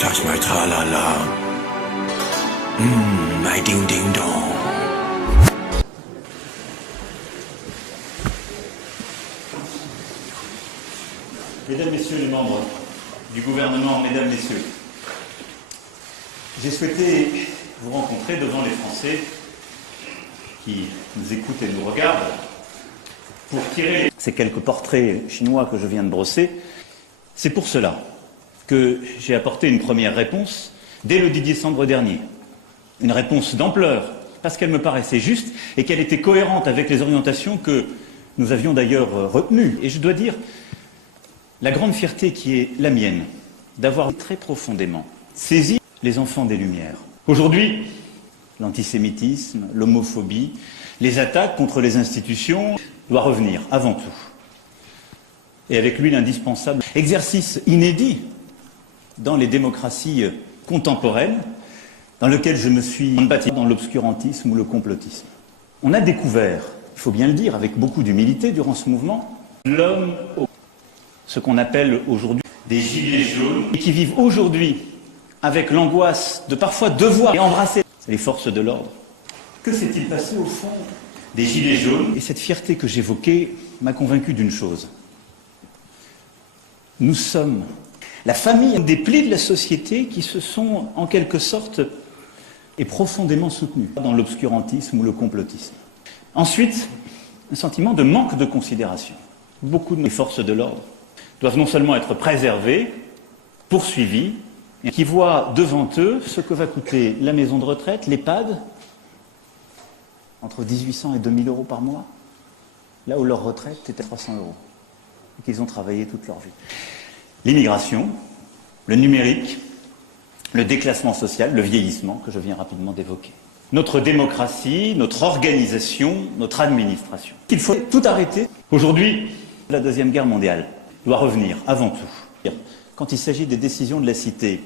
touch my tra-la-la. My ding-ding-dong. Mesdames, Messieurs les membres du gouvernement, Mesdames, Messieurs, j'ai souhaité vous rencontrer devant les Français qui nous écoutent et nous regardent pour tirer ces quelques portraits chinois que je viens de brosser. C'est pour cela que j'ai apporté une première réponse dès le 10 décembre dernier. Une réponse d'ampleur, parce qu'elle me paraissait juste et qu'elle était cohérente avec les orientations que nous avions d'ailleurs retenues. Et je dois dire la grande fierté qui est la mienne d'avoir très profondément saisi les enfants des Lumières. Aujourd'hui, l'antisémitisme, l'homophobie, les attaques contre les institutions doivent revenir avant tout. Et avec lui l'indispensable exercice inédit dans les démocraties contemporaines, dans lequel je me suis bâti dans l'obscurantisme ou le complotisme. On a découvert, il faut bien le dire, avec beaucoup d'humilité durant ce mouvement, l'homme, ce qu'on appelle aujourd'hui des gilets jaunes, et qui vivent aujourd'hui avec l'angoisse de parfois devoir et embrasser les forces de l'ordre. Que s'est-il passé au fond des gilets jaunes? Et cette fierté que j'évoquais m'a convaincu d'une chose. Nous sommes la famille des plis de la société qui se sont en quelque sorte et profondément soutenus dans l'obscurantisme ou le complotisme. Ensuite, un sentiment de manque de considération. Beaucoup de nos forces de l'ordre doivent non seulement être préservées, poursuivies, et qui voient devant eux ce que va coûter la maison de retraite, l'EHPAD, entre 1800 et 2000 euros par mois, là où leur retraite était 300 euros, et qu'ils ont travaillé toute leur vie. L'immigration, le numérique, le déclassement social, le vieillissement que je viens rapidement d'évoquer. Notre démocratie, notre organisation, notre administration. Il faut tout arrêter. Aujourd'hui, la Deuxième Guerre mondiale doit revenir avant tout. Quand il s'agit des décisions de la cité,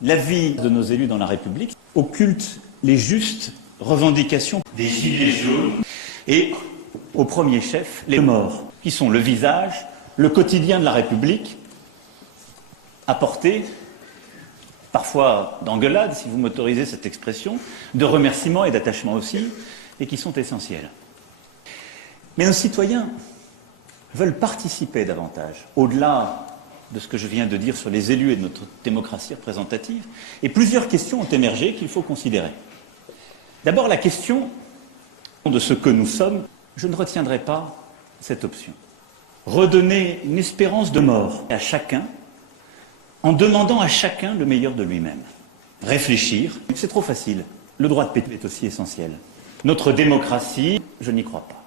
l'avis de nos élus dans la République occulte les justes revendications des gilets jaunes et, au premier chef, les morts, qui sont le visage, le quotidien de la République, apporté, parfois d'engueulade, si vous m'autorisez cette expression, de remerciements et d'attachements aussi, et qui sont essentiels. Mais nos citoyens veulent participer davantage, au-delà de ce que je viens de dire sur les élus et de notre démocratie représentative, et plusieurs questions ont émergé qu'il faut considérer. D'abord, la question de ce que nous sommes, je ne retiendrai pas cette option. Redonner une espérance de mort à chacun en demandant à chacun le meilleur de lui-même. Réfléchir, c'est trop facile. Le droit de paix est aussi essentiel. Notre démocratie, je n'y crois pas.